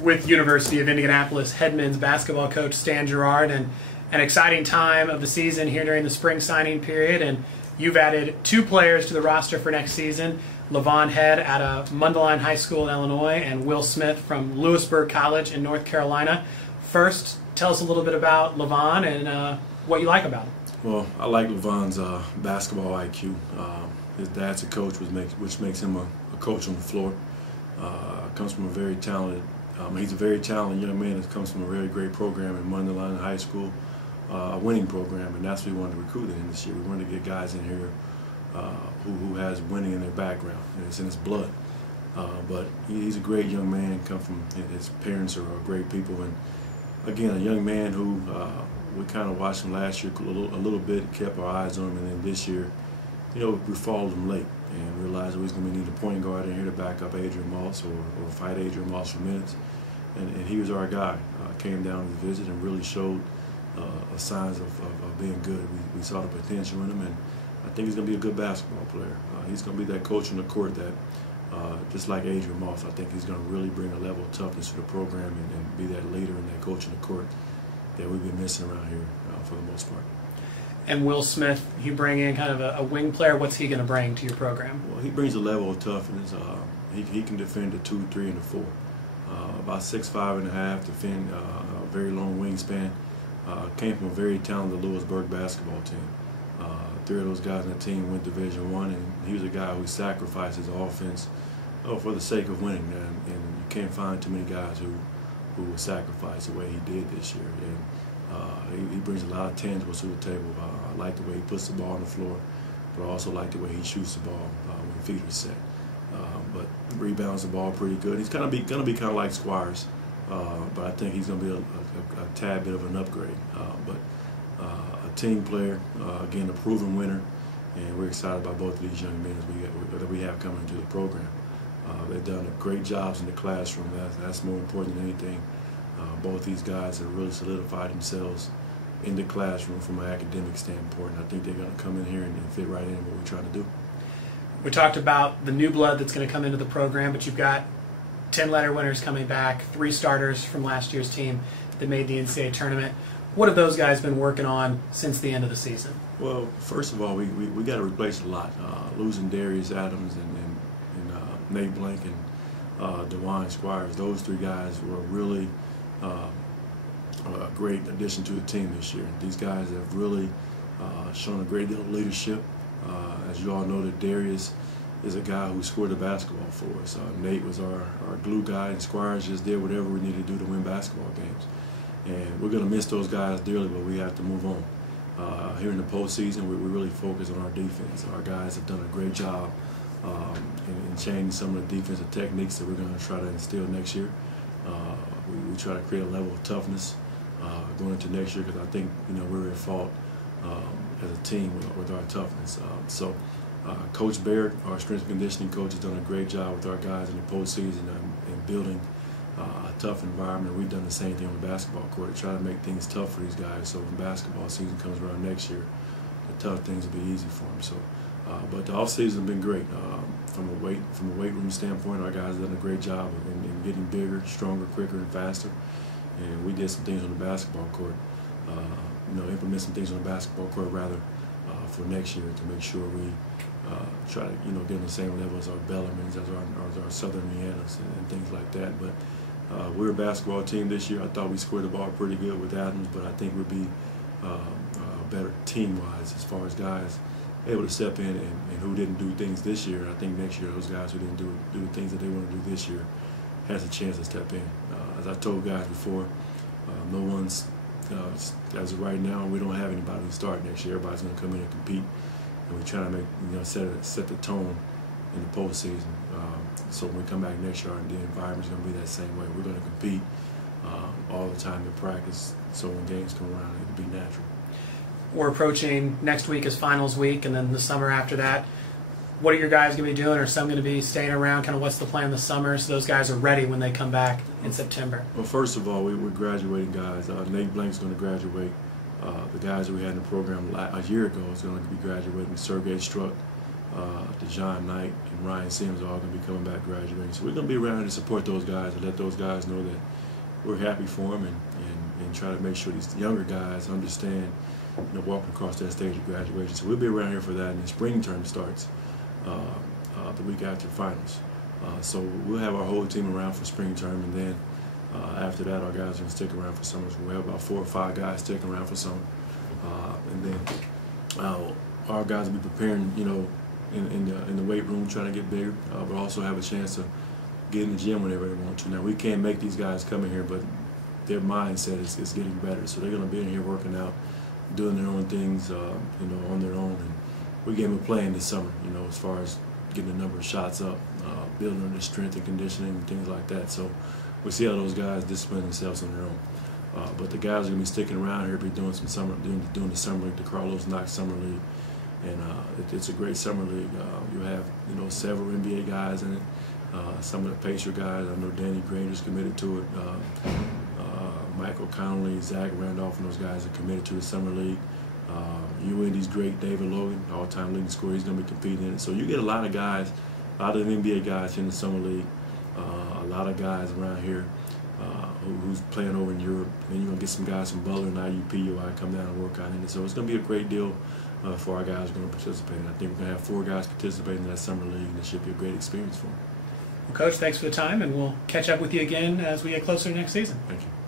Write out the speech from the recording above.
With University of Indianapolis head men's basketball coach Stan Gouard, and an exciting time of the season here during the spring signing period. And you've added 2 players to the roster for next season: Leavon Head out of Mundelein High School in Illinois and Will Smith from Lewisburg College in North Carolina. First, tell us a little bit about Leavon and what you like about him. Well, I like Leavon's basketball IQ. His dad's a coach, which makes him a coach on the floor. Comes from a very talented. He's a very talented young man that comes from a really great program in Mundelein High School, a winning program, and that's what we wanted to recruit in this year. We wanted to get guys in here who has winning in their background, and it's in his blood. But he's a great young man. His parents are great people, and again, a young man who we kind of watched him last year a little bit, kept our eyes on him, and then this year, we followed him late and realized we was going to need a point guard in here to back up Adrian Moss or fight Adrian Moss for minutes. And he was our guy. Came down to visit and really showed signs of being good. We saw the potential in him, and I think he's going to be a good basketball player. He's going to be that coach on the court that, just like Adrian Moss, I think he's going to really bring a level of toughness to the program and be that leader and that coach on the court that we've been missing around here for the most part. And Will Smith, you bring in kind of a wing player. What's he going to bring to your program? Well, he brings a level of toughness. He can defend the 2, 3, and the 4. About 6'5½", defend a very long wingspan. Came from a very talented Lewisburg basketball team. 3 of those guys on the team went Division I, and he was a guy who sacrificed his offense for the sake of winning. And you can't find too many guys who will sacrifice the way he did this year. And he brings a lot of tangibles to the table. I like the way he puts the ball on the floor, but I also like the way he shoots the ball when feet are set. But rebounds the ball pretty good. He's going to be kind of like Squires, but I think he's going to be a tad bit of an upgrade. But a team player, again, a proven winner, and we're excited about both of these young men that we have coming into the program. They've done great jobs in the classroom. That's more important than anything. Both these guys have really solidified themselves in the classroom from an academic standpoint. I think they're going to come in here and fit right in what we're trying to do. We talked about the new blood that's going to come into the program, but you've got 10-letter winners coming back, 3 starters from last year's team that made the NCAA tournament. What have those guys been working on since the end of the season? Well, first of all, we got to replace a lot. Losing Darius Adams and Nate Blank and DeWine Squires, those 3 guys were really a great addition to the team this year. These guys have really shown a great deal of leadership. As you all know, that Darius is a guy who scored the basketball for us. Nate was our glue guy, and Squires just did whatever we needed to do to win basketball games. And we're going to miss those guys dearly, but we have to move on. Here in the postseason, we really focus on our defense. Our guys have done a great job in changing some of the defensive techniques that we're going to try to instill next year. We try to create a level of toughness going into next year, because I think we're at fault as a team with our toughness. So Coach Baird, our strength and conditioning coach, has done a great job with our guys in the postseason and building a tough environment. We've done the same thing on the basketball court to try to make things tough for these guys, so when basketball season comes around next year, the tough things will be easy for them. So, but the offseason has been great. From a weight room standpoint, our guys have done a great job in getting bigger, stronger, quicker, and faster. And we did some things on the basketball court, implement some things on the basketball court rather for next year to make sure we try to get on the same level as our Bellarmins, as our Southern Indianas and things like that. But we're a basketball team this year. I thought we scored the ball pretty good with Adams, but I think we'll be better team-wise as far as guys able to step in and who didn't do things this year. I think next year those guys who didn't do the things that they want to do this year has a chance to step in. As I told guys before, no one's, as of right now, we don't have anybody who start next year. Everybody's going to come in and compete, and we're trying to make, set the tone in the postseason. So when we come back next year, the environment's going to be that same way. We're going to compete all the time in practice, so when games come around, it'll be natural. We're approaching next week as finals week, and then the summer after that. What are your guys going to be doing? Are some going to be staying around? Kind of what's the plan this summer so those guys are ready when they come back in September? Well, first of all, we're graduating guys. Nate Blank's going to graduate. The guys that we had in the program a year ago is going to be graduating. Sergey Struck DeJohn Knight and Ryan Sims are all going to be coming back graduating. So we're going to be around to support those guys and let those guys know that we're happy for them and try to make sure these younger guys understand, walking across that stage of graduation. So we'll be around here for that, and the spring term starts the week after finals. So we'll have our whole team around for spring term, and then after that, our guys are going to stick around for summer. So we'll have about 4 or 5 guys sticking around for summer, and then our guys will be preparing, in the weight room, trying to get bigger, but also have a chance to get in the gym whenever they want to. Now, we can't make these guys come in here, but their mindset is getting better. So they're going to be in here working out, doing their own things, on their own. And we gave them a plan this summer, as far as getting the number of shots up, building on their strength and conditioning and things like that. So we'll see how those guys discipline themselves on their own. But the guys are going to be sticking around here, be doing the summer league, the Carlos Knox Summer League. And it's a great summer league. You have, several NBA guys in it. Some of the Pacer guys, I know Danny Granger's committed to it. Michael Connolly, Zach Randolph, and those guys are committed to the summer league. UIndy's great, David Logan, all-time leading scorer. He's going to be competing in it. So you get a lot of guys, a lot of NBA guys in the summer league. A lot of guys around here who's playing over in Europe. And you're going to get some guys from Butler and IUP UI come down and work out in it. So it's going to be a great deal for our guys going to participate. And I think we're going to have 4 guys participating in that summer league, and it should be a great experience for them. Well, Coach, thanks for the time, and we'll catch up with you again as we get closer to next season. Thank you.